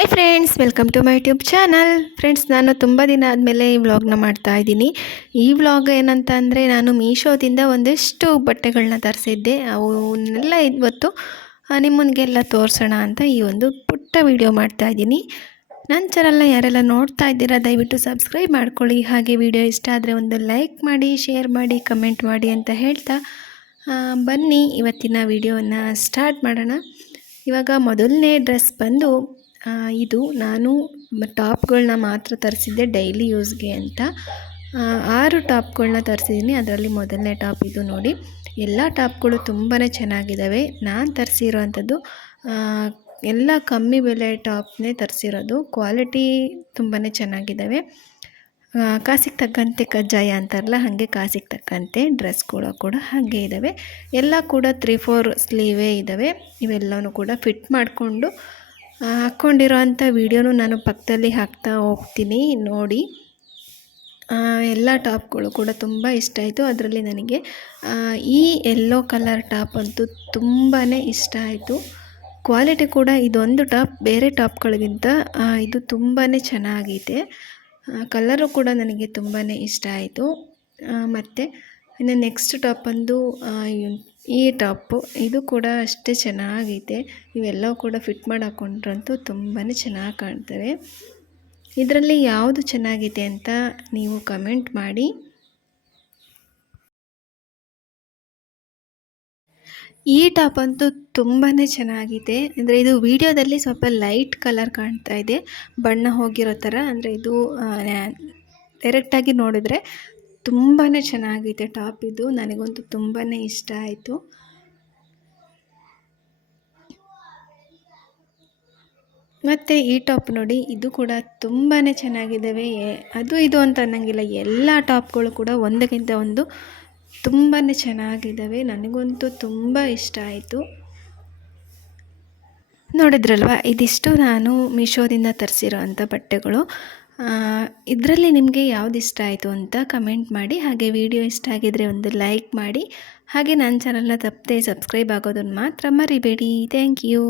Hi friends welcome to my YouTube channel friends ನಾನು ತುಂಬ ದಿನ ಆದಮೇಲೆ ಈ ವ್ಲಾಗ್ನ ಮಾಡ್ತಾ ಇದ್ದೀನಿ. ಈ ವ್ಲಾಗ್ ಏನಂತ ಅಂದರೆ ನಾನು ಮೀಶೋದಿಂದ ಒಂದಿಷ್ಟು ಬಟ್ಟೆಗಳನ್ನ ತರಿಸಿದ್ದೆ. ಅವನ್ನೆಲ್ಲ ಇವತ್ತು ನಿಮ್ಮನಿಗೆಲ್ಲ ತೋರಿಸೋಣ ಅಂತ ಈ ಒಂದು ಪುಟ್ಟ ವಿಡಿಯೋ ಮಾಡ್ತಾ ಇದ್ದೀನಿ. ನನ್ನ ಚಾನಲ್ನ ಯಾರೆಲ್ಲ ನೋಡ್ತಾ ಇದ್ದೀರಾ, ದಯವಿಟ್ಟು ಸಬ್ಸ್ಕ್ರೈಬ್ ಮಾಡ್ಕೊಳ್ಳಿ. ಹಾಗೆ ವಿಡಿಯೋ ಇಷ್ಟ ಆದರೆ ಒಂದು ಲೈಕ್ ಮಾಡಿ ಶೇರ್ ಮಾಡಿ ಕಮೆಂಟ್ ಮಾಡಿ ಅಂತ ಹೇಳ್ತಾ ಬನ್ನಿ. ಇವತ್ತಿನ ವಿಡಿಯೋನ ಸ್ಟಾರ್ಟ್ ಮಾಡೋಣ. ಇವಾಗ ಮೊದಲನೇ ಡ್ರೆಸ್ ಬಂದು ಇದು ನಾನು ಟಾಪ್ಗಳನ್ನ ಮಾತ್ರ ತರಿಸಿದ್ದೆ ಡೈಲಿ ಯೂಸ್ಗೆ ಅಂತ. ಆರು ಟಾಪ್ಗಳನ್ನ ತರಿಸಿದ್ದೀನಿ. ಅದರಲ್ಲಿ ಮೊದಲನೇ ಟಾಪ್ ಇದು ನೋಡಿ. ಎಲ್ಲ ಟಾಪ್ಗಳು ತುಂಬಾ ಚೆನ್ನಾಗಿದ್ದಾವೆ ನಾನು ತರಿಸಿರೋವಂಥದ್ದು ಎಲ್ಲ ಕಮ್ಮಿ ಬೆಲೆ ಟಾಪ್ನೇ ತರಿಸಿರೋದು. ಕ್ವಾಲಿಟಿ ತುಂಬಾ ಚೆನ್ನಾಗಿದ್ದಾವೆ ಕಾಸಿಗೆ ತಕ್ಕಂತೆ ಕಜ್ಜಾಯ ಅಂತಾರಲ್ಲ, ಹಾಗೆ ಕಾಸಿಗೆ ತಕ್ಕಂತೆ ಡ್ರೆಸ್ಗಳು ಕೂಡ ಹಾಗೆ ಇದ್ದಾವೆ ಎಲ್ಲ ಕೂಡ ತ್ರೀ, ಫೋರ್ ಸ್ಲೀವೇ ಇದ್ದಾವೆ ಇವೆಲ್ಲವೂ ಕೂಡ ಫಿಟ್ ಮಾಡಿಕೊಂಡು ಹಾಕ್ಕೊಂಡಿರೋವಂಥ ವೀಡಿಯೋನು ನಾನು ಪಕ್ಕದಲ್ಲಿ ಹಾಕ್ತಾ ಹೋಗ್ತೀನಿ, ನೋಡಿ. ಎಲ್ಲ ಟಾಪ್ಗಳು ಕೂಡ ತುಂಬ ಇಷ್ಟ ಆಯಿತು. ಅದರಲ್ಲಿ ನನಗೆ ಈ ಎಲ್ಲೋ ಕಲರ್ ಟಾಪ್ ಅಂತೂ ತುಂಬಾ ಇಷ್ಟ ಆಯಿತು. ಕ್ವಾಲಿಟಿ ಕೂಡ ಇದೊಂದು ಟಾಪ್, ಬೇರೆ ಟಾಪ್ಗಳಿಗಿಂತ ಇದು ತುಂಬಾ ಚೆನ್ನಾಗಿದೆ ಕಲರು ಕೂಡ ನನಗೆ ತುಂಬಾ ಇಷ್ಟ ಆಯಿತು. ಮತ್ತು ಇನ್ನು ನೆಕ್ಸ್ಟ್ ಟಾಪ್ ಬಂದು ಈ ಟಾಪು ಇದು ಕೂಡ ಅಷ್ಟೇ ಚೆನ್ನಾಗೈತೆ. ಇವೆಲ್ಲವೂ ಕೂಡ ಫಿಟ್ ಮಾಡಿ ತುಂಬಾ ಚೆನ್ನಾಗಿ ಕಾಣ್ತವೆ. ಇದರಲ್ಲಿ ಯಾವುದು ಚೆನ್ನಾಗಿದೆ ಅಂತ ನೀವು ಕಮೆಂಟ್ ಮಾಡಿ. ಈ ಟಾಪ್ ಅಂತೂ ತುಂಬಾ ಚೆನ್ನಾಗಿದೆ ಅಂದರೆ ಇದು ವಿಡಿಯೋದಲ್ಲಿ ಸ್ವಲ್ಪ ಲೈಟ್ ಕಲರ್ ಕಾಣ್ತಾ ಇದೆ. ಬಣ್ಣ ಹೋಗಿರೋ ಥರ. ಅಂದರೆ ಇದು ಡೈರೆಕ್ಟಾಗಿ ನೋಡಿದ್ರೆ ತುಂಬಾ ಚೆನ್ನಾಗಿದೆ ಟಾಪ್ ಇದು. ನನಗಂತೂ ತುಂಬಾ ಇಷ್ಟ ಆಯಿತು. ಮತ್ತು ಈ ಟಾಪ್ ನೋಡಿ, ಇದು ಕೂಡ ತುಂಬಾ ಚೆನ್ನಾಗಿದ್ದಾವೆ ಅದು ಇದು ಅಂತ ಅನ್ನಂಗಿಲ್ಲ. ಎಲ್ಲ ಟಾಪ್ಗಳು ಕೂಡ ಒಂದಕ್ಕಿಂತ ಒಂದು ತುಂಬಾ ಚೆನ್ನಾಗಿದ್ದಾವೆ ನನಗಂತೂ ತುಂಬ ಇಷ್ಟ ಆಯಿತು. ನೋಡಿದ್ರಲ್ವ, ಇದಿಷ್ಟು ನಾನು ಮೀಶೋದಿಂದ ತರಿಸಿರೋ ಅಂಥ ಬಟ್ಟೆಗಳು. ಇದರಲ್ಲಿ ನಿಮಗೆ ಯಾವ್ದು ಇಷ್ಟ ಆಯಿತು ಅಂತ ಕಮೆಂಟ್ ಮಾಡಿ, ಹಾಗೆ ವಿಡಿಯೋ ಇಷ್ಟ ಆಗಿದರೆ ಒಂದು ಲೈಕ್ ಮಾಡಿ, ಹಾಗೆ ನನ್ನ ಚಾನಲ್ನ ತಪ್ಪದೆ ಸಬ್ಸ್ಕ್ರೈಬ್ ಆಗೋದನ್ನು ಮಾತ್ರ ಮರಿಬೇಡಿ. Thank you